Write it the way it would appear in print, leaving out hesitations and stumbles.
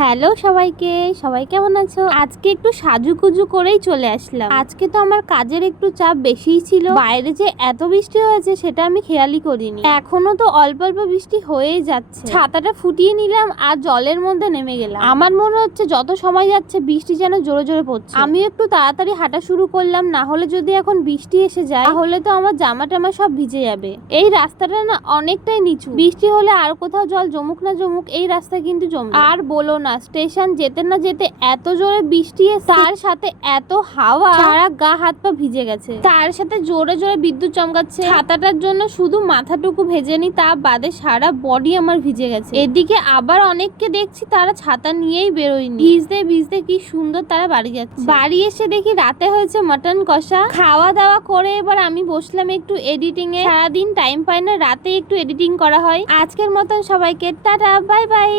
Hello সবাইকে, সবাই কেমন আছো? আজকে একটু সাজুগুজু করেই চলে আসলাম। আজকে তো আমার কাজের একটু চাপ বেশিই ছিল। বাইরে যে এত বৃষ্টি হয়েছে সেটা আমি খেয়ালই করিনি। এখনো তো অল্প অল্প বৃষ্টি হয়েই যাচ্ছে। ছাতাটা ফুটিয়ে নিলাম আর জলের মধ্যে নেমে গেলাম। আমার মনে হচ্ছে যত সময় যাচ্ছে বৃষ্টি যেন জোরে জোরে পড়ছে। আমি একটু তাড়াতাড়ি হাঁটা শুরু করলাম, না হলে যদি এখন বৃষ্টি এসে যায় তাহলে তো আমার জামা টামা সব ভিজে যাবে। এই রাস্তাটা না অনেকটাই নিচু, বৃষ্টি হলে আর কোথাও জল জমুক না জমুক এই রাস্তা কিন্তু জমবে। আর বলো না, স্টেশন যেতে না যেতে এত জোরে বৃষ্টি এসে তার সাথে এত হাওয়া, সারা গা হাত পা ভিজে গেছে। তার সাথে জোরে জোরে বিদ্যুৎ চমকাচ্ছে। ছাতাটার জন্য শুধু মাথাটুকু ভেজেনি, তা বাদে সারা বডি আমার ভিজে গেছে। এদিকে আবার অনেককে দেখছি তারা ছাতা নিয়েই বেরোয়নি, ভিজতে ভিজতে কি সুন্দর তারা বাড়ি যাচ্ছে। বাড়ি এসে দেখি রাতে হয়েছে মটন কষা। খাওয়া দাওয়া করে এবার আমি বসলাম একটু এডিটিং এ। সারাদিন টাইম পাই না, রাতে একটু এডিটিং করা হয়। আজকের মতন সবাইকে টাটা, বাই বাই।